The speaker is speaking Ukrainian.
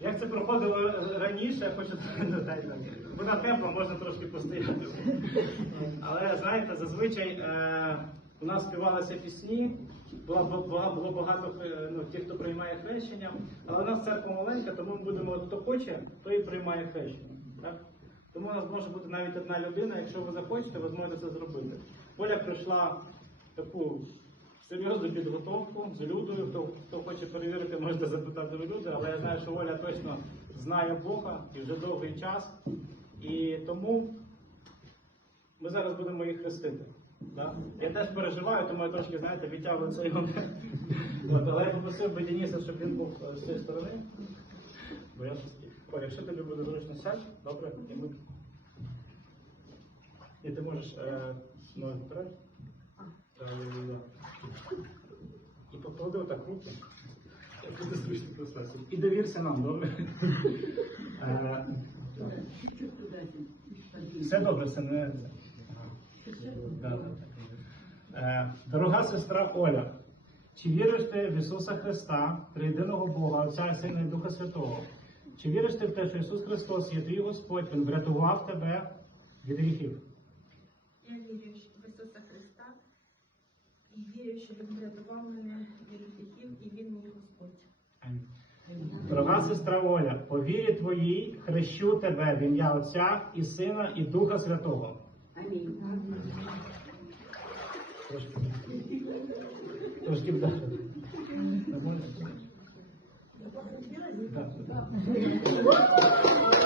Як це проходило раніше, я хочу знаєте, вона тепла, можна трошки постояти. Але знаєте, зазвичай е, у нас співалися пісні, було багато е, ну, тих, хто приймає хрещення, але у нас церква маленька, тому ми будемо, хто хоче, той і приймає хрещення. Так? Тому у нас може бути навіть одна людина, якщо ви захочете, ви зможете це зробити. Оля прийшла таку серйозну підготовку з Людою. Хто, хто хоче перевірити, можете запитати у люди, але я знаю, що Оля точно знає Бога і вже довгий час. І тому ми зараз будемо їх хрестити. Да? Я теж переживаю, тому я трошки, знаєте, відтягую цей момент. Але я попросив би Дениса, щоб він був е, з цієї сторони. Бо я щось... О, якщо тобі буде зручно сядь, добре, і ми. І ти можеш е, ноги вперед. Так, да, да, да. І Як буде зручно писати. І довірся нам, добре? Е, Все добре, все не. Е, Дорога сестра Оля, чи віриш ти в Ісуса Христа, триєдиного Бога, Отця, Сина і Духа Святого? Чи віриш ти в те, що Ісус Христос є твій Господь, Він врятував тебе від гріхів? Я вірю в Ісуса Христа і вірю, що Він врятував мене від гріхів і Він мій Господь. Дорога сестра Оля, по вірі твоїй хрещу тебе в ім'я Отця і Сина і Духа Святого. Амінь. Трошки, трошки вдалі. Так.